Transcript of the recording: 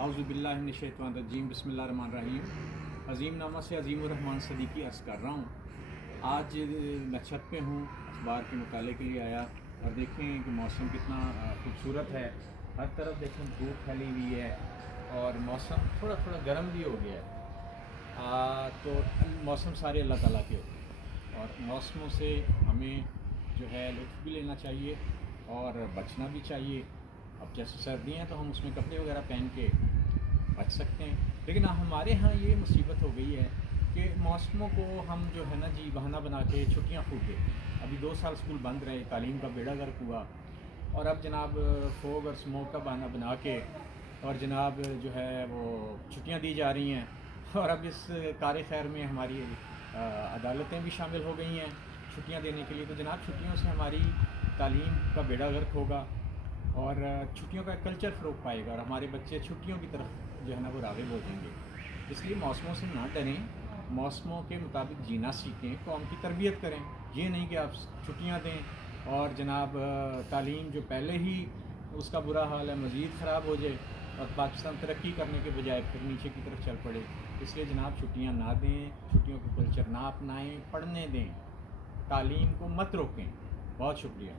आउज़ुबिल्लाहिमिनश्शैतानिर्रजीम बिस्मिल्लाहिर्रहमानिर्रहीम। अज़ीम नामा से अज़ीम रहमान सदीकी अर्ज़ कर रहा हूँ। आज मैं छत पे हूँ, अखबार के मुताले के लिए आया और देखें कि मौसम कितना खूबसूरत है। हर तरफ देखें धूप फैली हुई है और मौसम थोड़ा थोड़ा गर्म भी हो गया है। तो मौसम सारे अल्लाह ताला के होते हैं और मौसमों से हमें जो है लुत्फ़ भी लेना चाहिए और बचना भी चाहिए। अब जैसे सर्दी हैं तो हम उसमें कपड़े वगैरह पहन के बच सकते हैं, लेकिन हमारे यहाँ ये मुसीबत हो गई है कि मौसमों को हम जो है ना जी बहाना बना के छुट्टियाँ खूब देते हैं। अभी 2 साल स्कूल बंद रहे, तालीम का बेड़ा गर्क हुआ और अब जनाब फोग और स्मोक का बहाना बना के और जनाब जो है वो छुट्टियाँ दी जा रही हैं। और अब इस कार खैर में हमारी अदालतें भी शामिल हो गई हैं छुट्टियाँ देने के लिए। तो जनाब छुट्टियों से हमारी तालीम का बेड़ा गर्क होगा और छुट्टियों का कल्चर फ़रोग़ पाएगा और हमारे बच्चे छुट्टियों की तरफ जो है ना वो राग़िब हो जाएंगे। इसलिए मौसमों से ना डरें, मौसमों के मुताबिक जीना सीखें, कौम की तरबियत करें। ये नहीं कि आप छुट्टियां दें और जनाब तालीम जो पहले ही उसका बुरा हाल है मज़ीद ख़राब हो जाए और पाकिस्तान तरक्की करने के बजाय फिर नीचे की तरफ चल पड़े। इसलिए जनाब छुट्टियां ना दें, छुट्टियों का कल्चर ना अपनाएं, पढ़ने दें, तालीम को मत रोकें। बहुत शुक्रिया।